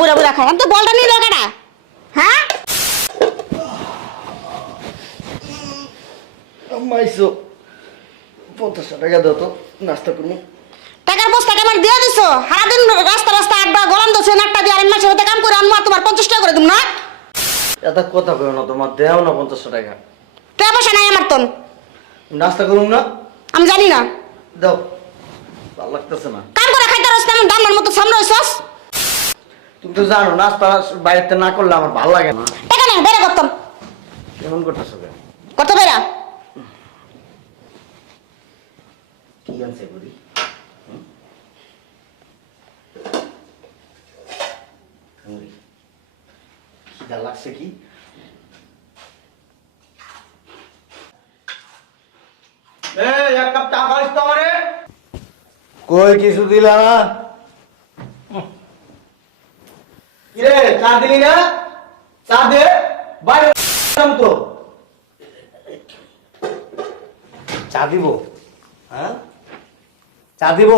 বুড়া বুড়া খায় আমি তো বলটা নিল কেনা হ্যাঁ? মাইসো পঞ্চাশটা টাকা দাও তো নাস্তা করুন টাকার বস্তাটা আমার দিয়ে দিছো? সারাদিন রাস্তা রাস্তা আড্ডা গরম দোছে একটা দিয়ে আমি মাসের মধ্যে কাম করে আর তোমার পঞ্চাশ টাকা করে দিব না এত কথা কই না তোমার দেও না পঞ্চাশটা টাকা। টাকা পয়সা নাই আমার তো নাস্তা করুন না? আমি জানি না। দাও। ভালো লাগতেছে না। কাম করে খাইতে রস কেমন দামনার মতো সামনে হইছস তুমি তো জানো নাস্তা বাড়িতে না করলে আমার ভালো লাগে না। টাকা নেই বেড়ে করতাম। কেমন করতেছো বে? কত বেড়া কি আনছে বুড়ি। খিদা লাগছে কি? এই এক কাপ চা খাইস তো কই কিছু দিলা না? কিরে চা দিলি না? চা দে বাইরে তো। চা দিব। হ্যাঁ? চা দিব।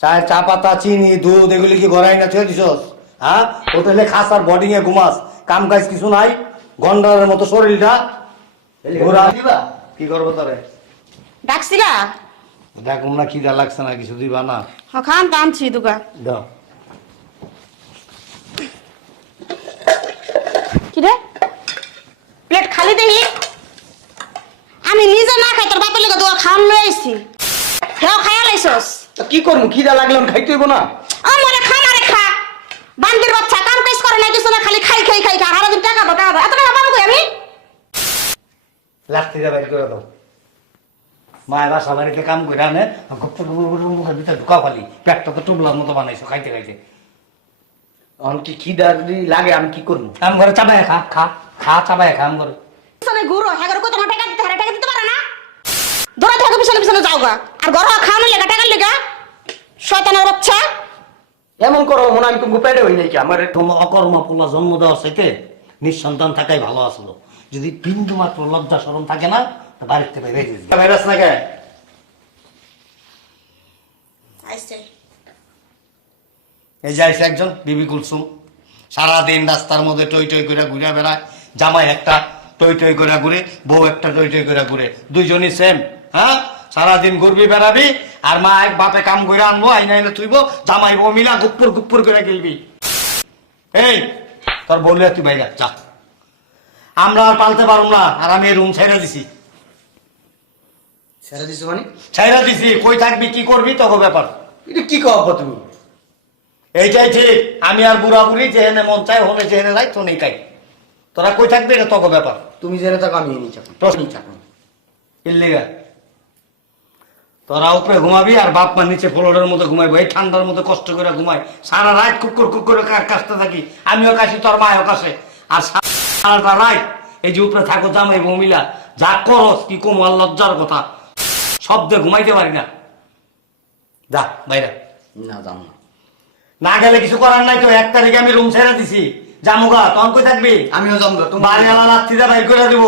চায়ের চা পাতা চিনি দুধ এগুলি কি গড়াই না ছুঁয়ে দিছস? হ্যাঁ? হোটেলে খাস আর বোর্ডিং এ ঘুমাস। কাম কাজ কিছু নাই। গন্ডারের মতো শরীরটা। ঘোরা। দিবা? কি করব তারে? ডাকছিলা দেখুন না খিদা লাগছে না কিছু দিবা না। খান তো আনছি দুগা দাও কি রে প্লেট খালি দেখি আমি নিজে না খাই তোর বাপের লিগে দুগা খাওয়ান লই আইছি হেও খাইয়া লাইছস তা কি করব খিদা লাগলে আমি খাইতে হইব না আমারে খা মারে খা বান্দির বাচ্চা কাম কাজ করে না কিছু না খালি খাই খাই খাই খা সারাদিন টাকা দাও টাকা দাও এত টাকা পাবো কই আমি লাঠি দিয়ে বাইর করে দাও মায়ের বাড়িতে কাম করে আনে গপ্প মুখের ভিতরে ঢুকা ফালি পেটটা তো টুবলার মতো বানাইছো খাইতে খাইতে এখন কি খিদা যদি লাগে আমি কি করব? কাম করে চাবায় খা খা খা চাবায় খাম করে পিছনে ঘুরো হ্যাঁ কত টাকা দিতে হারে টাকা দিতে পারে না? দৌড়া থাকো পিছনে পিছনে যাও গা। আর ঘর খাওয়ানোর লেগা টাকার লেগা শয়তানের বাচ্চা। এমন করো মনে আমি তুমি পেটে হই নাকি? আমার তোমার অকর্ম পোলা জন্ম দেওয়ার চাইতে নিঃসন্তান থাকাই ভালো আসলো। যদি বিন্দু মাত্র লজ্জা সরম থাকে না তা বাড়িতে বাইরে ভাইরাস না কে আইছে এই যে আইসে একজন বিবি কুলসুম। সারাদিন রাস্তার মধ্যে টই টই করে ঘুরে বেড়ায়। জামাই একটা টই টই করে ঘুরে বউ একটা টই টই করে ঘুরে। দুইজনই সেম হ্যাঁ? সারাদিন ঘুরবি বেড়াবি আর মা এক বাপে কাম করে আনব আইনা আইনা তুইব জামাই বউ মিলা গুপ্পুর গুপ্পুর করে গেলবি। এই তোর বললে তুই বাইরা যা। আমরা আর পালতে পারব না আর আমি রুম ছেড়ে দিছি। ছেড়ে দিছো মানে? ছেড়ে দিছি কই থাকবি কি করবি তখন ব্যাপার। এটা কি কব তুমি? এইটাই ঠিক। আমি আর বুড়া বুড়ি যেহেনে মন চাই হলে যেহেনে যাই তো নেই তাই। তোরা কই থাকবি এটা তোকে ব্যাপার? তুমি জেনে থাকো আমি চাকরি। চাকরি ইল্লিগা। তোরা উপরে ঘুমাবি আর বাপ মা নিচে ফ্লোরের মতো ঘুমাইবো। এই ঠান্ডার মতো কষ্ট করে ঘুমাই। সারা রাত কুকুর কুকুর কার কাছতে থাকি? আমিও কাশি তোর মায়ও কাছে। আর সারাটা রাত এই যে উপরে থাকো জামাই মহিলা যা করস কি কম লজ্জার কথা। শব্দে ঘুমাইতে পারি না। যা বাইরে। না জানো না। না গেলে কিছু করার নাই তো এক তারিখে আমি রুম ছেড়ে দিছি। জামুগা তখন কই থাকবি? আমিও যাব না, তুমি বাড়িওয়ালা লাত্তিটা বাইর করে দিব।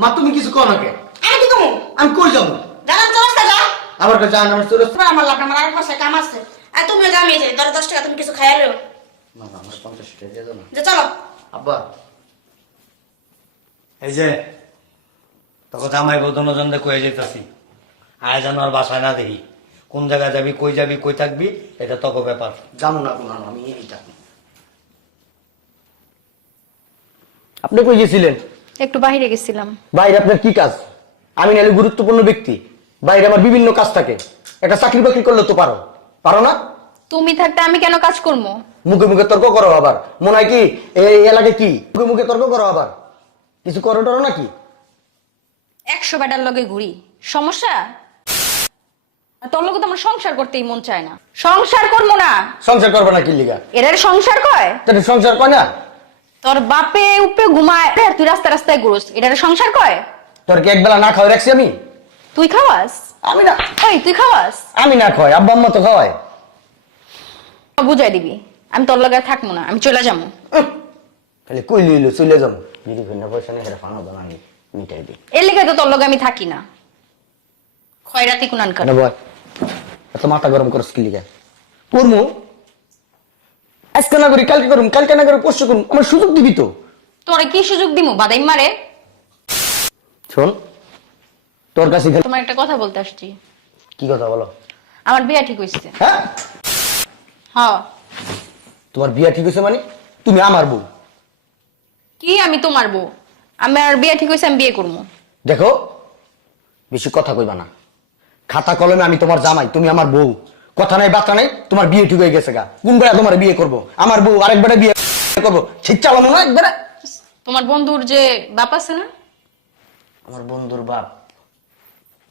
মা তুমি কিছু কর না কে আমি কি কমু আমি কই যাব? যাব জানার চলস্তা যা আমার কাছে জান আমার চলে তোমার আমার লাভ আমার আর পাশে কাম আছে। আর তুমি যা আমি যাই দশ দশ টাকা তুমি কিছু খাইয়া লো না না, আমার পঞ্চাশ টাকা দিয়ে দাও না। যে চলো। আব্বা। এই যে তখন জামাই বদন জন কয়ে যেতেছি আয় যেন আর বাসায় না দেখি। কোন জায়গায় যাবি কই যাবি কই থাকবি এটা তক ব্যাপার। জানো না কোনো আমি এই চাকরি আপনি কই গেছিলেন? একটু বাইরে গেছিলাম। বাইরে আপনার কি কাজ? আমি নাহলে গুরুত্বপূর্ণ ব্যক্তি। বাইরে আমার বিভিন্ন কাজ থাকে। একটা চাকরি বাকরি করলে তো পারো। পারো না? তুমি থাকতে আমি কেন কাজ করব? মুখে মুখে তর্ক করো আবার। মনে হয় কি এই এলাকায় কি? মুখে মুখে তর্ক করো আবার। কিছু করো টরো নাকি? একশো বেটার লগে ঘুরি। সমস্যা? আর তোর লগে তো আমার সংসার করতেই মন চায় না। সংসার করব না। সংসার করব না কি লিগা? সংসার কয়? তাহলে সংসার কয় না? তোর বাপে উপে ঘুমায় আর তুই রাস্তায় রাস্তায় ঘুরোস। এটার সংসার কয়? তোর কি একবেলা না খাওয়া রাখছি আমি? তুই খাওয়াস? আমি না। তুই খাওয়াস? আমি না খাওয়াই আব্বা আম্মা তো খাওয়াই বুঝাই দিবি। আমি তোর লগে থাকব না আমি চলে যাব। খালি কই লইলো চলে যাব। যদি ভিন্ন পয়সা ফানা মিটাই এর লেগে তো তোর লগে আমি থাকি না। খয়রাতি কুনান কার এত মাথা গরম করস কি লিগা? করমু আজকে না করি কালকে করুন কালকে না করি পরশু করুন আমার সুযোগ দিবি তো। তোরে কি সুযোগ দিমু বাদাই মারে? শোন তোর কাছে খালি- তোমার একটা কথা বলতে আসছি। কি কথা বলো? আমার বিয়া ঠিক হইছে। হ্যাঁ? হ। তোমার বিয়া ঠিক হয়েছে মানে? তুমি আমার বউ। কি আমি তোমার বউ? আমার বিয়া ঠিক হইছে আমি বিয়ে করব দেখো বেশি কথা কইবা না। খাতা কলমে আমি তোমার জামাই তুমি আমার বউ। কথা নাই বার্তা নাই তোমার বিয়ে ঠিক হয়ে গেছে গা। কোন বেড়া তোমার বিয়ে করব? আমার বউ আরেক বেড়া বিয়ে করব। ঠিক চালানো না একবারে তোমার বন্ধুর যে বাপ আছে না? আমার বন্ধুর বাপ।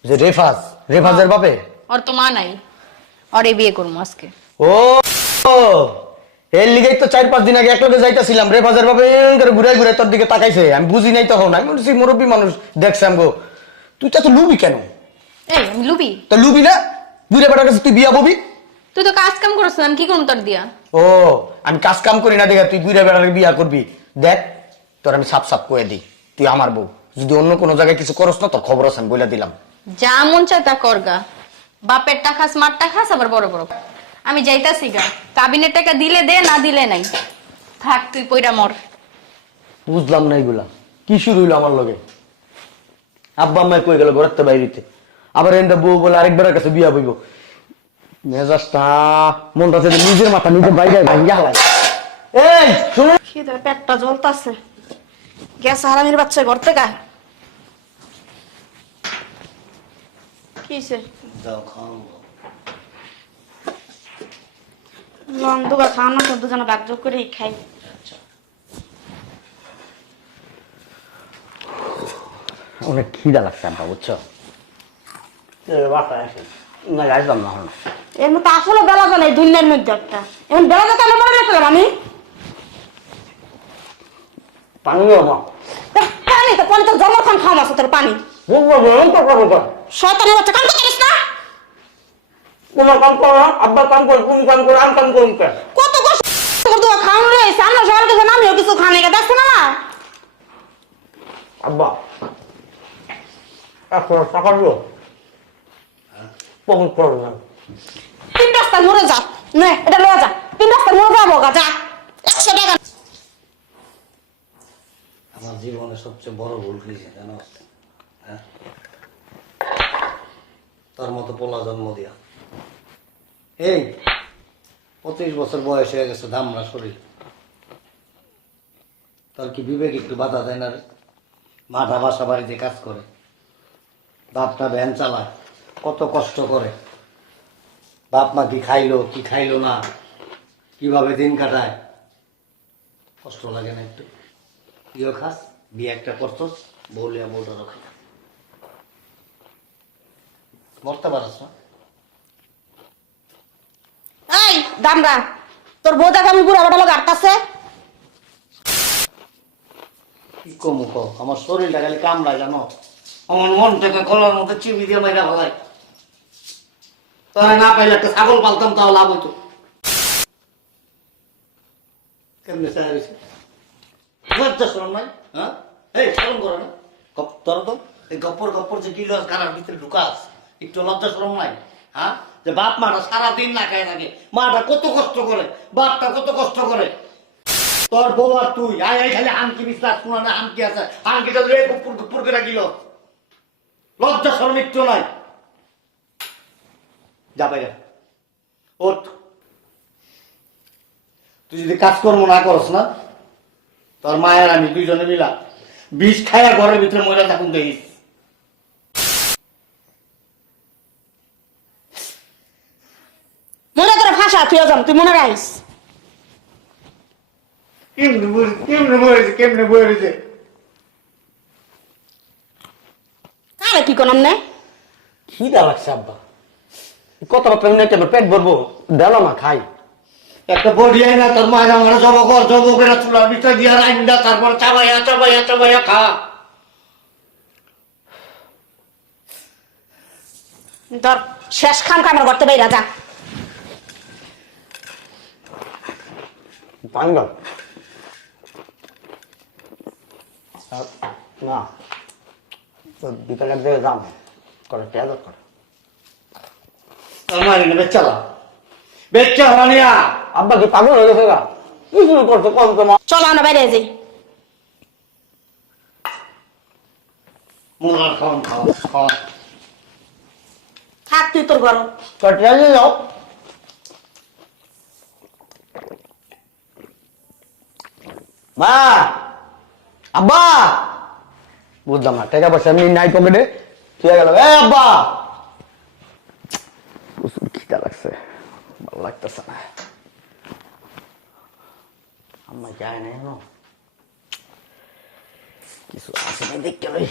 যে রেফাজ রেফাজের বাপে? ওর তো মা নাই। ওরে বিয়ে করব আজকে। ও এর লিগেই তো চার পাঁচ দিন আগে এক লগে যাইতাছিলাম। রেফাজের বাপে এরম করে ঘুরে ঘুরে তোর দিকে তাকাইছে। আমি বুঝি নাই তখন। আমি বলছি মুরব্বী মানুষ দেখছাম গো তুই তো লুবি কেন? এই আমি লুবি। তো লুবি না? বুড়ে বেটার কাছে তুই বিয়া ববি? তুই তো কাজ কাম করছ আমি কি করব তোর দিয়া? ও আমি কাজ কাম করি না দেখা তুই বুড়ে বেটার বিয়া করবি। দেখ তোর আমি সাপ সাপ করে দিই তুই আমার বউ। যদি অন্য কোনো জায়গায় কিছু করস না তোর খবর আছে আমি বলে দিলাম। যা মন চায় তা করগা বাপের টাকা স্মার্ট টাকা আবার বড় বড়। আমি যাইতাছি গা। কাবিনের টাকা দিলে দে না দিলে নাই। থাক তুই পয়রা মর। বুঝলাম না এগুলা। কি শুরু হইল আমার লগে? আব্বা আম্মাই কই গেল ঘরের বাইরিতে। আবার এনটা বউ বলে আরেকবারের কাছে বিয়া বইব। মেজাজটা মনটা থেকে নিজের মাথা নিজের বাইরে ভাঙ্গা হালাই এই শুনো পেটটা জ্বলতাছে। গ্যাস হারামির বাচ্চা ঘর থেকে? কিসে দাও খাও লং দুবার তো দুজনে করেই খাই। অনেক খিদা লাগছে আব্বা বুঝছ? বাসায় আসে না আসলাম না এখন। এর মতো আসলে বেলা এই দুনিয়ার মধ্যে একটা। এখন বেলা যাতে আমি মনে রাখলাম আমি। পানি মা। তা পানি তো পানি তো জমা খান খাওয়া মাছ তোর পানি। শয়তানের বাচ্চা কাম না? কোনো কাম করো আব্বা কাম করে তুমি কাম করো আমি কাম করুন কত কষ্ট করে তো খাওয়ানো রয়েছে আমরা সবার কাছে নামিও কিছু খানে গে দেখছ না আব্বা এখন টাকা দিও। পকেট করো না। তিন রাস্তা মরে যা। নে এটা লয়ে যা। তিন রাস্তা মরে যা। একশো টাকা। আমার জীবনে সবচেয়ে বড় ভুল করেছে জানো? হ্যাঁ? তার মতো পোলা জন্ম দিয়া। এই পঁচিশ বছর বয়স হয়ে গেছে ধামরা শরীর। তার কি বিবেক একটু বাধা দেয় না রে? মাঠা বাসা বাড়িতে কাজ করে। বাপটা ভ্যান চালায়। কত কষ্ট করে। বাপ মা কি খাইলো কি খাইলো না কীভাবে দিন কাটায়? কষ্ট লাগে না একটু। তুইও খাস বিয়ে একটা করছস বউলিয়া বউটা রক্ষা মরতে পারস না। এই দামরা তোর বউ দেখ আমি বুড়া বাটা লোক আটকাছে? কি কমু আমার শরীরটা খালি কামড়ায় জানো। আমার মনটাকে গলার মধ্যে চিবি দিয়ে মাইরা ভালাই তারা না পাইলে একটা ছাগল পালতাম, তাও লাভ হইতো। কেমনে লজ্জা নাই হ্যাঁ? শরম এই ভিতরে ঢুকাস একটু লজ্জা শরম নাই হ্যাঁ? বাপ মাটা মাটা কত কষ্ট করে, বাপটা কত কষ্ট করে। তুই, আয় খালি বিশ্বাস শোনা না হামকি আছে। হামকিটা গুপুর গুপুর করে গিল। লজ্জা শরম একটু নাই। যা বাইরে ওঠ। তুই যদি কাজকর্ম না করস না তোর মায়ের আমি দুইজনে মিলা বিষ খায়া ঘরের ভিতরে মহিলা থাকুন দেখিস মনে করে ভাষা তুই যাম তুই মনে রাখিস? কেমনে বই কেমনে বইছে কেমনে বইছে কারে কি কোন নে? খিদা লাগছে আব্বা। কত রকম নাকি আমার পেট ভরবো? দেলো না খাই। একটা বডি আই না তোর মায়ের আমার জব কর জব করে চুলার ভিতরে দিয়া রাইন্দা তারপর চাবাইয়া চাবাইয়া চাবাইয়া খা। ধর শেষ খাম কামড় করতে পাঙ্গাল না যাম করে করে। তোর মায়ের বেচালা বেচা হানিয়া আব্বা কি পাগল হয়ে গেছে গা। কি শুরু করছ কম তোমা চলো আমরা বাইরে যাই। মোল্লার খাওয়ান খাওয়া খাওয়া থাক তুই তোর গরম চটে যাও। মা আব্বা। বুঝলাম না টাকা পয়সা এমনি নাই পকেটে। তুই গেল এ আব্বা। লাগছে ভালো লাগতেছে না আম্মা যায় না এখনও কিছু আছে না দেখতে লই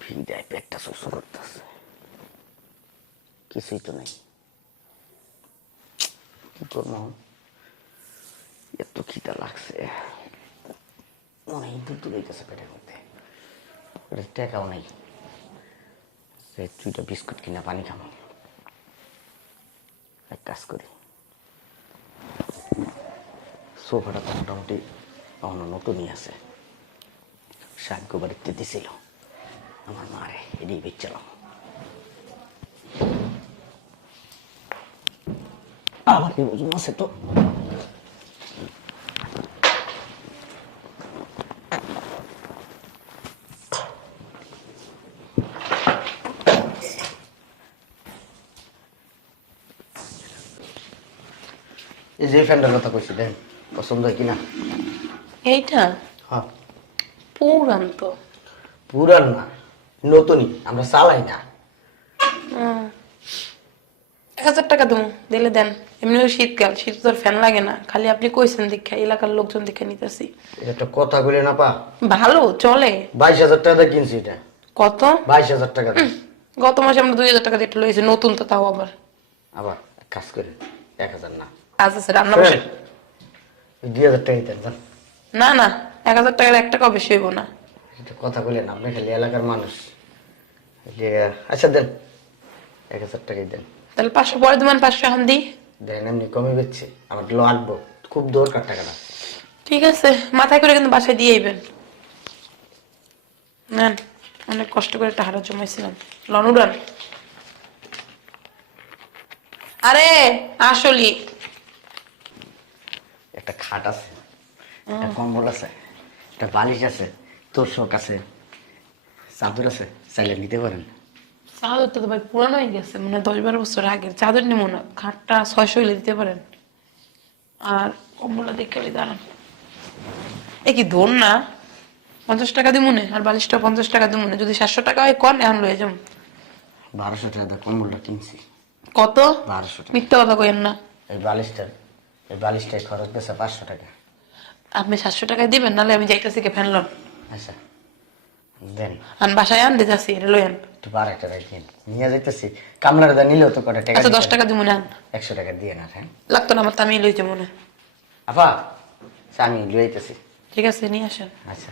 ভিড়ায় পেটটা শস্য করতেছে কিছুই তো নেই কি করব এত খিদা লাগছে অনেক দূর দূর হইতেছে পেটের মধ্যে পেটের টাকাও নেই সে দুইটা বিস্কুট কিনা পানি খাব এক কাজ করি। সোফাটা তো মোটামুটি এখনও নতুনই আছে। সাগ্য বাড়িতে দিছিল। আমার মারে, এদিকে বেচালাম আমার কি ওজন আছে তো। এই যে ফ্যানটার কথা কইছি দেন পছন্দ হয় কিনা? এইটা? হ্যাঁ। পুরান তো পুরান না নতুনই আমরা চালাই না। এক হাজার টাকা দেবো দিলে দেন। এমনিও শীতকাল শীত তোর ফ্যান লাগে না। খালি আপনি কইছেন দীক্ষা এলাকার লোকজন দেখে নিতেছি। এটা একটা কথা বলে না পা ভালো চলে। বাইশ হাজার টাকা দিয়ে কিনছি এটা। কত? বাইশ হাজার টাকা দিয়ে। গত মাসে আমরা দুই হাজার টাকা দিয়ে এটা লইছি নতুন তো তাও আবার। আবার এক কাজ করে এক হাজার না। আজ আছে রান্না বসে। দুই হাজার টাকা দিতেন না না এক হাজার টাকার এক টাকাও বেশি হইব না। এটা কথা বলে না আপনি খালি এলাকার মানুষ। আচ্ছা দেন এক হাজার টাকাই দেন। তাহলে পাঁচশো পরে দেবেন পাঁচশো এখন দিই দেন এমনি কমে বেচছে। আমার খুব দরকার টাকাটা। ঠিক আছে মাথায় করে কিন্তু বাসায় দিয়ে আইবেন। নেন অনেক কষ্ট করে একটা টাকাটা জমাইছিলাম। লন উড়ান। আরে আসলি। একটা খাট আছে একটা কম্বল আছে একটা বালিশ আছে তোর শখ আছে চাদর আছে চাইলে নিতে পারেন। চাদর তো ভাই পুরানো হয়ে গেছে মানে দশ বারো বছর আগের চাদর নেব না খাটটা ছয়শো হইলে দিতে পারেন। আর কম্বলটা দেখে দাঁড়ান। এ কি ধর না? পঞ্চাশ টাকা দিব মনে আর বালিশটা পঞ্চাশ টাকা দিব মনে যদি সাতশো টাকা হয় কন এখন লয়ে যাম বারোশো টাকা দিয়ে কম্বলটা কিনছি। কত? বারোশো টাকা। মিথ্যা কথা কইেন না। এই বালিশটা এই বালিশটাই খরচ গেছে পাঁচশো টাকা। আপনি সাতশো টাকায় দিবেন নাহলে আমি যাইতেছি কে ফ্যানলন আচ্ছা দেন। আর বাসায় আনতে যাচ্ছি এটা লই আন। একটু বার একটা রাখেন নিয়ে যাইতেছি। কামলার দা নিলেও তো কটা টাকা আচ্ছা দশ টাকা দিব না একশো টাকা দিয়ে না হ্যাঁ? লাগতো না আমার তো আমি লইতে মনে আপা আচ্ছা, আমি লইতেছি ঠিক আছে নিয়ে আসেন। আচ্ছা।